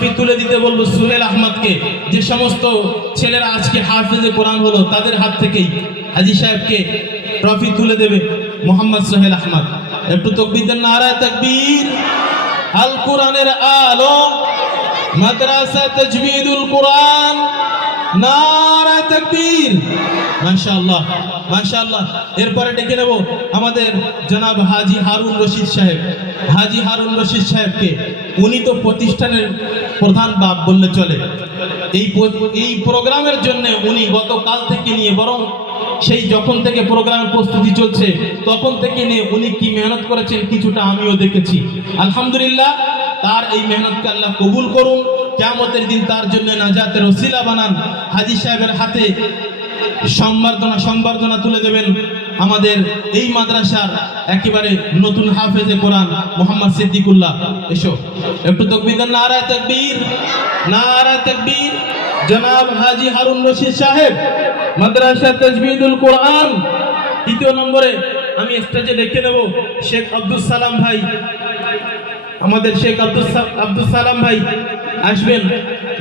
Trophy তুলে দিতে বলবো সোহেল আহমদকে। যে সমস্ত ছেলেরা আজকে হাফেজে কোরআন হলো তাদের হাত থেকেই হাজী সাহেবকে ট্রফি তুলে দেবে মোহাম্মদ সোহেল আহমদ। একটু তাকবীর দেন, নারায়ে তাকবীর। আল কোরআনের আলো মাদ্রাসা তাজবিদুল কোরআন, নারায়ে তাকবীর। মাশাআল্লাহ মাশাআল্লাহ। এরপরে ডেকে নেব আমাদের জনাব হাজী হারুন রশিদ সাহেব। হাজী হারুন রশিদ সাহেবকে, উনি তো প্রতিষ্ঠানের প্রধান বাপ বললে চলে। এই প্রোগ্রামের জন্য উনি গতকাল থেকে নিয়ে, বরং সেই যখন থেকে প্রোগ্রামের প্রস্তুতি চলছে তখন থেকে নিয়ে উনি কি মেহনত করেছেন কিছুটা আমিও দেখেছি। আলহামদুলিল্লাহ, তার এই মেহনতকে আল্লাহ কবুল করুন, কিয়ামতের দিন তার জন্য নাজাতের ওসিলা বানান। হাজী সাহেবের হাতে সংবর্ধনা তুলে দেবেন আমাদের এই মাদ্রাসার একেবারে নতুন হাফেজে কোরআন মোহাম্মদ সিদ্দিকুল্লাহ। এসো একটু তাকবীর দেন, নারায়ে তাকবীর, নারায়ে তাকবীর। জনাব হাজী হারুন রশিদ সাহেব, মাদ্রাসা তাজবিদুল কোরআন। দ্বিতীয় নম্বরে আমি স্টেজে ডেকে নেব শেখ আব্দুল সালাম ভাই। আমাদের শেখ আব্দুল সালাম ভাই আসবেন।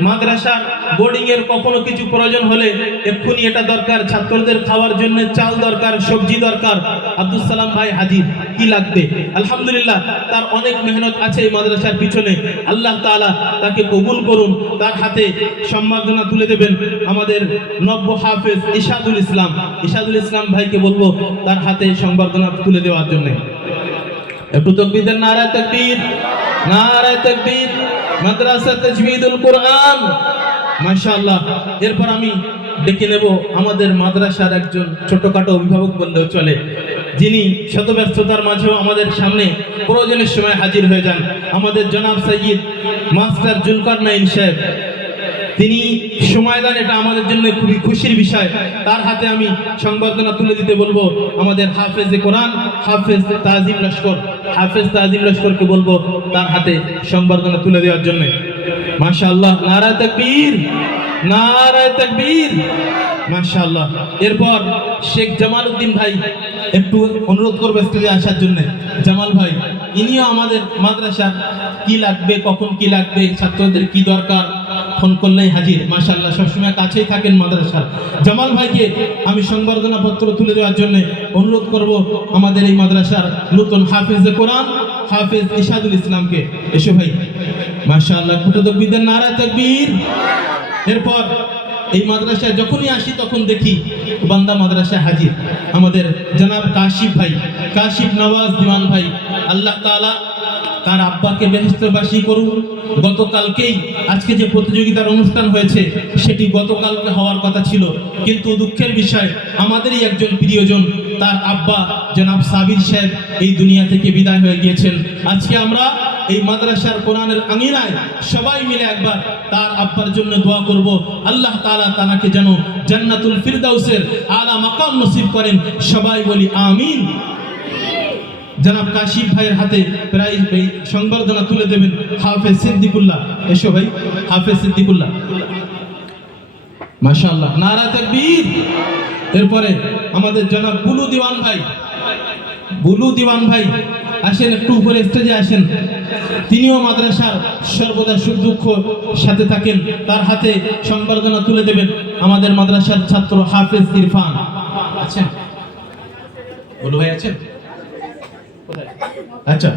মাদ্রাসার বোর্ডিং এর কখনো কিছু প্রয়োজন হলে এক্ষুনি এটা দরকার, ছাত্রদের খাওয়ার জন্য চাল দরকার, সবজি দরকার, আব্দুল সালাম ভাই হাজির। কি লাগবে? আলহামদুলিল্লাহ, তার অনেক মেহনত আছে এই মাদ্রাসার পিছনে। আল্লাহ তাআলা তাকে কবুল করুন। তার হাতে সম্মাননা তুলে দেবেন আমাদের নব্য হাফেজ ইশাদুল ইসলাম। ইশাদুল ইসলাম ভাইকে বলবো তার হাতে সম্মাননা তুলে দেওয়ার জন্য। একটু তাকবীর দেন, নারায়ে তাকবীর, নারায়ে তাকবীর। মাদ্রাসা তাজবিদুল কোরআন, মাশাআল্লাহ। এরপর আমি ডেকে নেব আমাদের মাদ্রাসার একজন ছোটখাটো অভিভাবক বললেও চলে, যিনি শত ব্যস্ততার মাঝেও আমাদের সামনে প্রয়োজনের সময় হাজির হয়ে যান, আমাদের জনাব সৈয়দ মাস্টার জুলকারনাইন সাহেব। তিনি সময় দেন, এটা আমাদের জন্য খুবই খুশির বিষয়। তার হাতে আমি সংবর্ধনা তুলে দিতে বলবো আমাদের হাফেজে কোরআন হাফেজ তাজিম লস্কর। হাফেজ তাজিম লস্করকে বলবো তার হাতে সংবর্ধনা তুলে দেওয়ার জন্য। মাশাআল্লাহ, নারায়ে তাকবীর, নারায়ে তাকবীর, মাশাআল্লাহ। এরপর শেখ জামাল উদ্দিন ভাই, একটু অনুরোধ করবো স্টেজে আসার জন্য। জামাল ভাই, ইনিও আমাদের মাদ্রাসার কি লাগবে, কখন কি লাগবে, ছাত্রদের কি দরকার ফোন করলেই হাজির। মাশাআল্লাহ, সবসময় কাছেই থাকেন মাদ্রাসার। জামাল ভাইকে আমি সংবর্ধনা পত্র তুলে দেওয়ার জন্য অনুরোধ করব আমাদের এই মাদ্রাসার নতুন হাফেজে কোরআন হাফেজ ইশাদুল ইসলামকে। এসো ভাই, মাশাআল্লাহ, একটু তাকবীর দেন, নারায়ে তাকবীর। এরপর এই মাদ্রাসায় যখনই আসি তখন দেখি বান্দা মাদ্রাসায় হাজির আমাদের জনাব কাশিফ ভাই, কাশিফ নওয়াজ দিওয়ান ভাই। আল্লাহ তাআলা তার আব্বাকে বেহেশতবাসী করুন। গতকালকেই আজকে যে প্রতিযোগিতার অনুষ্ঠান হয়েছে সেটি গতকালকে হওয়ার কথা ছিল, কিন্তু দুঃখের বিষয় আমাদেরই একজন প্রিয়জন, তার আব্বা জনাব সাবির সাহেব এই দুনিয়া থেকে বিদায় হয়ে গিয়েছেন। আজকে আমরা এই মাদ্রাসার কোরআনের আঙিনায় সবাই মিলে একবার তার আব্বার জন্য দোয়া করব। আল্লাহ তাআলা তাকে যেন জান্নাতুল ফিরদাউসের আলা মাকাম নসিব করেন। সবাই বলি আমিন। জনাব কাশিফ ভাইয়ের হাতে প্রাইজ সংবর্ধনা তুলে দেবেন হাফেজ সিদ্দিকুল্লাহ। এসো ভাই, হাফেজ সিদ্দিকুল্লাহ, মাশাআল্লাহ, নারায়ে তাকবীর। এরপরে আমাদের জনাব বুলু দিওয়ান ভাই, বুলু দিওয়ান ভাই আসেন, একটু উপরে স্টেজে আসেন। তিনিও মাদ্রাসার সর্বদা সুখ দুঃখ সাথে থাকেন। তার হাতে সংবর্ধনা তুলে দেবেন আমাদের মাদ্রাসার ছাত্র হাফেজ ইরফান। আচ্ছা, বুলু ভাই আছেন? আচ্ছা,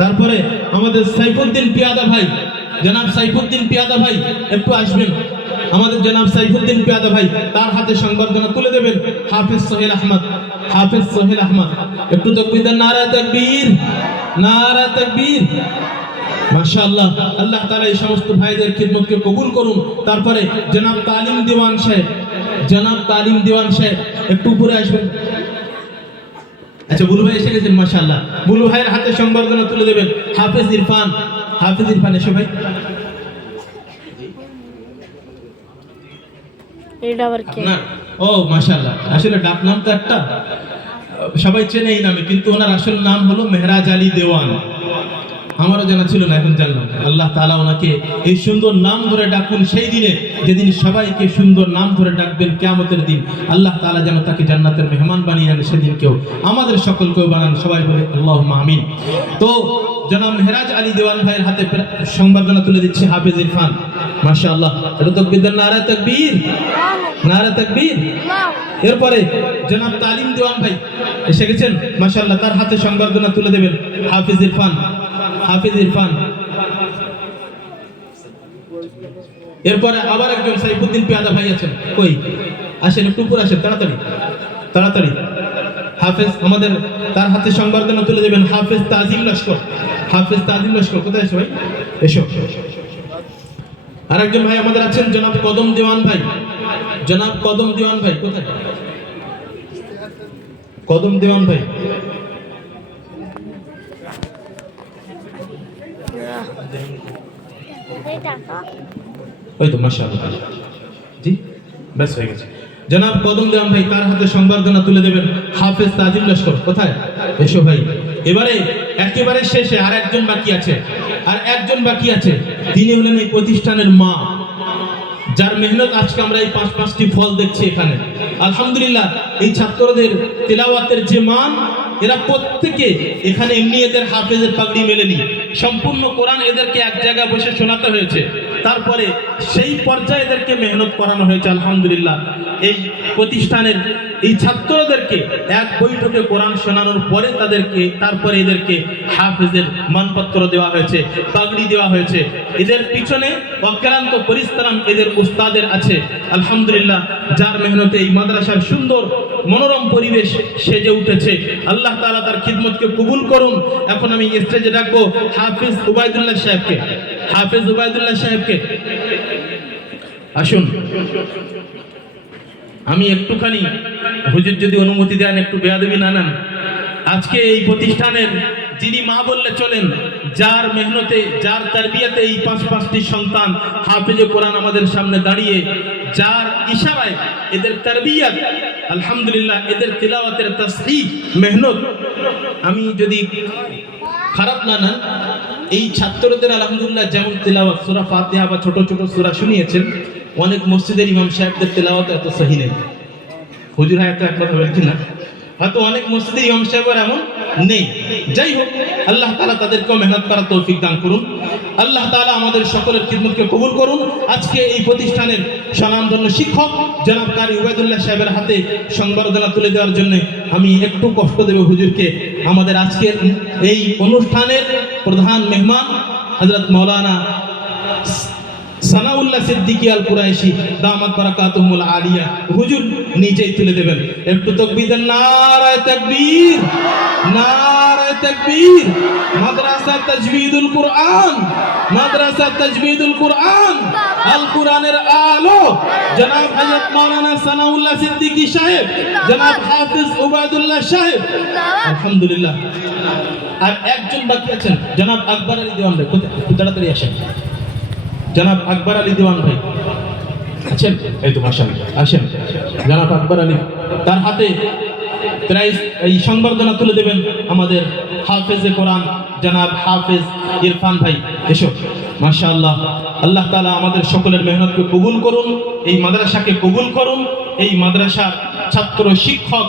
তারপরে আমাদের সাইফুদ্দিন পিয়াদা ভাই, জনাব সাইফুদ্দিন পিয়াদা ভাই একটু আসবেন। আমাদের জনাব সাইফুদ্দিন পিয়াদা ভাই, তার হাতে সংবর্ধনা তুলে দেবেন হাফেজ সোহেল আহমদ। হাফেজ সোহেল আহমদ, একটু তাকবীর দেন, নারায়ে তাকবীর, নারায়ে তাকবীর, মাশাআল্লাহ। আল্লাহ তাআলা এই সমস্ত ভাইদের খিদমতকে কবুল করুন। তারপরে জনাব তালিম দিওয়ান সাহেব, জনাব তালিম দিওয়ান সাহেব একটু উপরে আসবেন। আচ্ছা, বুলু ভাই এসে গেছেন, মাশাআল্লাহ। বুলু ভাইয়ের হাতে সংবর্ধনা তুলে দেবেন হাফেজ ইরফান। হাফেজ ইরফান, এসো ভাই। এটা আবার কে? না, ও মাশাআল্লাহ, আসলে ডাক নাম তো একটা সবাই চেনে এই নামে, কিন্তু ওনার আসল নাম হলো মেহরাজ আলী দেওয়ান। আমারও জানা ছিল না, এখন জানলাম। আল্লাহ তাআলা ওনাকে এই সুন্দর নাম ধরে ডাকুন সেই দিনে যেদিন সবাইকে সুন্দর নাম ধরে ডাকবেন কিয়ামতের দিন। আল্লাহ তাআলা যেন তাকে জান্নাতের মেহমান বানিয়ে নেন সেদিনকেও, আমাদের সকলকেও বানান। সবাই বলে আল্লাহুম্মা আমিন। তো জনাব মেহরাজ আলী দেওয়ান ভাইয়ের হাতে সংবর্ধনা তুলে দিচ্ছে হাফেজ ইরফান। মাশাআল্লাহ, এটা তাকবীর দেন, নারে তাকবীর, নারে তাকবীর। এরপরে জনাব তালিম দেওয়ান ভাই এসে গেছেন, মাশাআল্লাহ, তার হাতে সংবর্ধনা তুলে দেবেন হাফেজ ইরফান, হাফেজ ইরফান। এরপরে আবার একজন সাইফুদ্দিন পেয়াদা ভাই আছেন, কই আসেন, একটু উপর আসেন, তাড়াতাড়ি তাড়াতাড়ি। হাফেজ আমাদের, তার হাতে সংবর্ধনা তুলে দেবেন হাফেজ তাজিম লস্কর, হাফেজ তাজিম লস্কর। কোথায় এসো ভাই, এসো। আরেকজন ভাই আমাদের আছেন জনাব কদম দেওয়ান ভাই, জনাব কদম দেওয়ান ভাই কোথায়, কদম দেওয়ান ভাই। ওই তো মাশাআল্লাহ, জি বেশ হয়ে গেছে। জনাব কদম দেওয়ান ভাই, তার হাতে সংবর্ধনা তুলে দেবেন হাফেজ তাজিম লস্কর। কোথায়, এসো ভাই। এবারে একেবারে শেষে আর একজন বাকি আছে, আর একজন বাকি আছে। তিনি হলেন এই প্রতিষ্ঠানের মা, যার মেহনত আজকে আমরা এই পাঁচটি ফল দেখছি এখানে। আলহামদুলিল্লাহ, এই ছাত্রদের তেলাওয়াতের যে মান, এরা প্রত্যেকে এখানে এমনি এদের হাফেজের পাগড়ি মেলেনি, সম্পূর্ণ কোরআন এদেরকে এক জায়গায় বসে শোনাতে হয়েছে, তারপরে সেই পর্যায়ে এদেরকে মেহনত করানো হয়েছে। আলহামদুলিল্লাহ, এই প্রতিষ্ঠানের এই ছাত্রদেরকে এক বৈঠকে কোরআন শোনানোর পরে তারপরে এদেরকে হাফেজের মানপত্র দেওয়া হয়েছে, পাগড়ি দেওয়া হয়েছে। এদের পিছনে অক্লান্ত পরিশ্রম এদের উস্তাদের আছে। আলহামদুলিল্লাহ, যার মেহনতে এই মাদ্রাসার সুন্দর মনোরম পরিবেশ সেজে উঠেছে। আল্লাহ তাআলা তার খিদমতকে কবুল করুন। এখন আমি স্টেজে ডাকবো হাফেজ উবাইদুল্লাহ সাহেবকে, হাফেজ উবাইদুল্লাহ সাহেবকে। আসুন, আমি একটুখানি, হুজুর যদি অনুমতি দেন, একটু বেয়াদবি না নেন। আজকে এই প্রতিষ্ঠানের যিনি মা বললে চলেন, যার মেহনতে, যার তারবিয়াতে এই পাঁচটি সন্তান হাফেজে কোরআন আমাদের সামনে দাঁড়িয়ে, যার ইশারায় এদের তারবিয়াত, আলহামদুলিল্লাহ, এদের তিলাওয়াতের তাসহিহ মেহনত, আমি যদি খারাপ না নেন, এই ছাত্রদের আলহামদুলিল্লাহ যেমন তিলাওয়াত সূরা ফাতিহা বা ছোট ছোট সূরা শুনিয়েছেন, অনেক মসজিদের ইমাম সাহেবদের তেলাওয়াত এত সহি নেই। হুজুর হয়তো একমত হবেন কিনা, হয়তো অনেক মসজিদের ইমাম সাহেবের এমন নেই। যাই হোক, আল্লাহ তাআলা তাদেরকেও মেহনত করার তৌফিক দান করুন। আল্লাহ তাআলা আমাদের সকলের খিদমতকে কবুল করুন। আজকে এই প্রতিষ্ঠানের স্বনামধন্য শিক্ষক জনাব কারি উবাইদুল্লাহ সাহেবের হাতে সংবর্ধনা তুলে দেওয়ার জন্য আমি একটু কষ্ট দেব হুজুরকে। আমাদের আজকের এই অনুষ্ঠানের প্রধান মেহমান হযরত মাওলানা সানাউল্লাহ সিদ্দিকী আল কুরাইশি দামাত বারাকাতুহুল আলিয়া, হুজুর নিজেই তুলে দেবেন। একটু তাকবীর দেন, নারায়ে তাকবীর, নারায়ে তাকবীর। মাদ্রাসা তাজবিদুল কুরআন, মাদ্রাসা তাজবিদুল কুরআন, আল কুরআনের আলো জনাব হযরত মাওলানা সানাউল্লাহ সিদ্দিকী সাহেব, জনাব হাফেজ উবাইদুল্লাহ সাহেব। আলহামদুলিল্লাহ, আর একজন বাকি আছেন জনাব আকবর আলী দেওয়ান ভাই। কোথায়, একটু তাড়াতাড়ি আসেন। জনাব আকবর আলী দেওয়ান ভাই আছেন, এই তো মাশাআল্লাহ, আসেন। জনাব আকবর আলী, তার হাতে প্রাইজ, এই সংবর্ধনা তুলে দেবেন আমাদের হাফেজে কোরআন জনাব হাফেজ ইরফান ভাই। এসো। মাশাআল্লাহ, আল্লাহ তাআলা আমাদের সকলের মেহনতকে কবুল করুন, এই মাদ্রাসাকে কবুল করুন। এই মাদ্রাসার ছাত্র শিক্ষক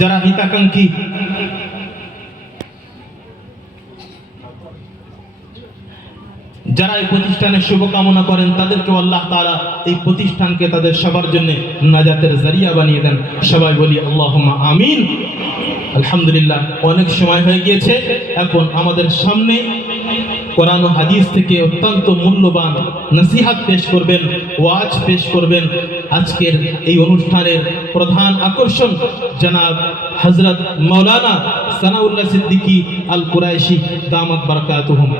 যারা হিতাকাঙ্ক্ষী, যারা এই প্রতিষ্ঠানের শুভকামনা করেন, তাদেরকে আল্লাহ তাআলা এই প্রতিষ্ঠানকে তাদের সবার জন্য নাজাতের জারিয়া বানিয়ে দেন। সবাই বলি আল্লাহুম্মা আমিন। আলহামদুলিল্লাহ, অনেক সময় হয়ে গিয়েছে। এখন আমাদের সামনে কোরআন ও হাদিস থেকে অত্যন্ত মূল্যবান নসিহত পেশ করবেন, ওয়াজ পেশ করবেন। আজকের এই অনুষ্ঠানের প্রধান আকর্ষণ জনাব হযরত মাওলানা সানাউল্লাহ সিদ্দিকী আল কুরাইশি দামাত বারাকাতুহুম।